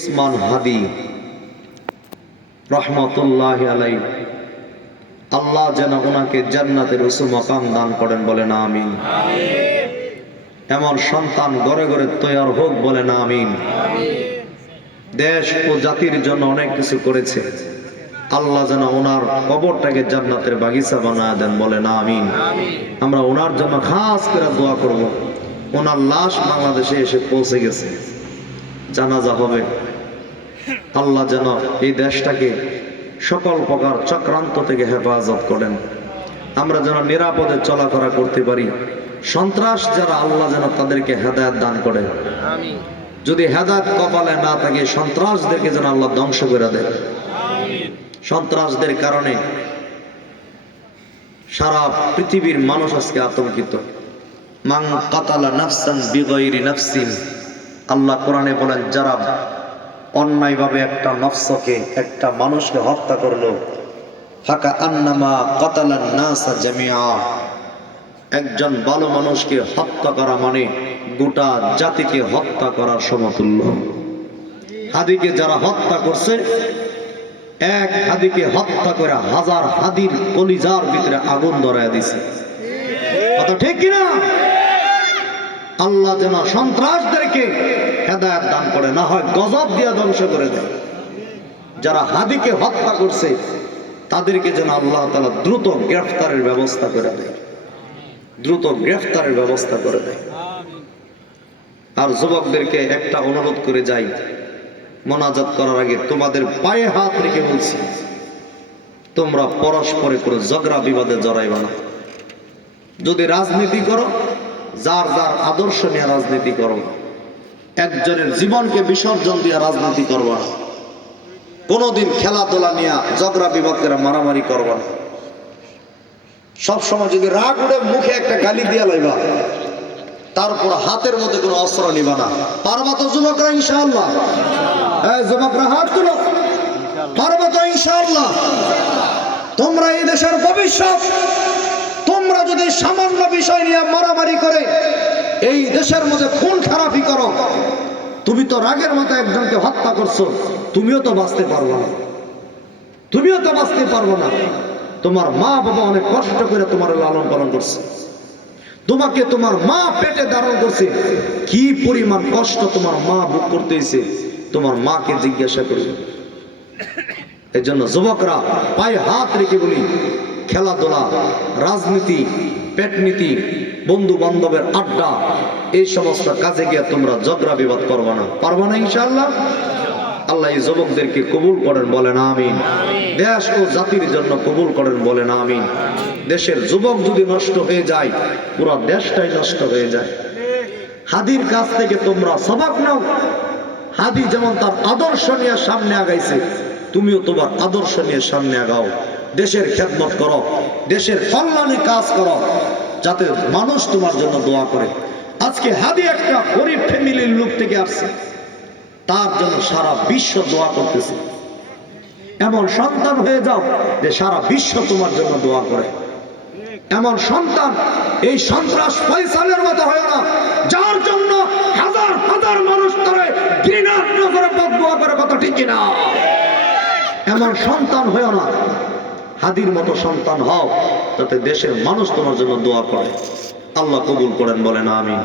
উসমান হাদি রহমতুল্লাহ আলাই, আল্লাহ যেন ওনাকে জান্নাতের উঁচু মাকাম দান করেন, বলেন আমিন। এমন সন্তান ঘরে ঘরে তৈয়ার হোক, বলেন আমিন। দেশ ও জাতির জন্য অনেক কিছু করেছে, আল্লাহ যেন ওনার কবরটাকে জান্নাতের বাগিচা বানায় দেন, বলেন আমিন। আমরা ওনার জন্য খাস করে দোয়া করব। ওনার লাশ বাংলাদেশে এসে পৌঁছে গেছে, জানাজা হবে। আল্লাহ যেন এই দেশটাকে সকল প্রকার চক্রান্ত থেকে হেফাজত করেন, আমরা যেন নিরাপদে চলাফেরা করতে পারি। সন্ত্রাস যারা, আল্লাহ যেন তাদেরকে হেদায়েত দান করেন। যদি হেদায়েত কপালে না থাকে, সন্ত্রাসদেরকে যেন আল্লাহ ধ্বংস করে দেন। সন্ত্রাসদের কারণে সারা পৃথিবীর মানুষ আজকে আতঙ্কিত। মান কাতালা নাফসান বিগাইরি নাফসিন, আল্লাহ কোরআনে বলেন, যারা অন্যায়ভাবে একটা নফসকে, একটা মানুষকে হত্যা করলো, ফাকা আন্নামা কাতালান নাসা জামিআ, একজন ভালো মানুষকে হত্যা করা মানে গোটা জাতিকে হত্যা করার সমতুল্য। হাদিকে যারা হত্যা করছে, এক হাদিকে হত্যা করে হাজার হাদির কলিজার ভিতরে আগুন ধরায় দিছে, কথা ঠিক কিনা? আল্লাহ যেন সন্ত্রাসদেরকে হেদায়েত দান করে, না হয় গজব দিয়ে ধ্বংস করে দেয়। যারা হাদিকে হত্যা করছে তাদেরকে যেন আল্লাহ তাআলা দ্রুত গ্রেফতারের ব্যবস্থা করে দেয়, দ্রুত গ্রেফতারের ব্যবস্থা করে দেয়। আর যুবকদেরকে একটা অনুরোধ করে যাই, মোনাজাত করার আগে তোমাদের পায়ে হাত রেখে বলছি, তোমরা পরস্পরে করে ঝগড়া বিবাদে জড়াইবা না। যদি রাজনীতি করো, যার যার আদর্শ নিয়ে রাজনীতি করো, একজনের জীবনকে বিসর্জন দিয়ে রাজনীতি করবা না। কোনোদিন খেলাধুলা নিয়ে ঝগড়া বিবাদ করে মারামারি করবা না। সবসময় যদি রাগ উঠে মুখে একটা গালি দিয়া লাইবা, তারপর হাতের মধ্যে কোনো অস্ত্র নিবা না। পারবা তো যুবকরা ইনশাআল্লাহ? হ্যাঁ যুবকরা হাত তুলো, পারবা তো ইনশাআল্লাহ? তোমরা এই দেশের ভবিষ্যৎ। তোমরা যদি সামান্য বিষয় নিয়ে মারামারি করে এই দেশের মধ্যে খুন খারাপি করো, তুমি তো রাগের মতো একজনকে হত্যা করছো, তুমিও তো বাঁচতে পারবো না, তুমিও তো বাঁচতে পারবো না। তোমার মা বাবা অনেক কষ্ট করে তোমার লালন পালন করছে, তোমাকে তোমার মা পেটে ধারণ করছে, কি পরিমাণ কষ্ট তোমার মা ভোগ করতেছে, তোমার মাকে জিজ্ঞাসা করি। এই জন্য যুবকরা পায়ে হাত রেখে বলি, খেলাধুলা, রাজনীতি, পেটনীতি, বন্ধু বান্ধবের আড্ডা, এই সমস্ত কাজে গিয়ে তোমরা ঝগড়া বিবাদ করবা না। পারবা না ইনশাআল্লাহ? আল্লাহ এই যুবকদেরকে কবুল করেন, বলেন আমিন। দেশ ও জাতির জন্য কবুল করেন, বলেন আমিন। দেশের যুবক যদি নষ্ট হয়ে যায়, পুরো দেশটাই নষ্ট হয়ে যায়। হাদির কাছ থেকে তোমরা সবক নাও। হাদি যেমন তার আদর্শ নিয়ে সামনে আগাইছে, তুমিও তোমার আদর্শ নিয়ে সামনে আগাও। দেশের খেদমত করো, দেশের কল্যাণে কাজ করো, যাতে মানুষ তোমার জন্য দোয়া করে। আজকে হাদি একটা গরিব ফ্যামিলির লোক থেকে আসছে, তার জন্য সারা বিশ্ব দোয়া করতেছে। এমন সন্তান হয়ে যাও যে সারা বিশ্ব তোমার জন্য দোয়া করে। এমন সন্তান, এই সন্ত্রাস ফয়সালের মতো হয় না, যার জন্য হাজার হাজার মানুষ করে ঘৃণার নজরে বদদোয়া করে, কথা ঠিক কিনা? এমন সন্তান হয় না, হাদির মতো সন্তান হও, যাতে দেশের মানুষ তোমার জন্য দোয়া করে। আল্লাহ কবুল করেন, বলেন আমিন।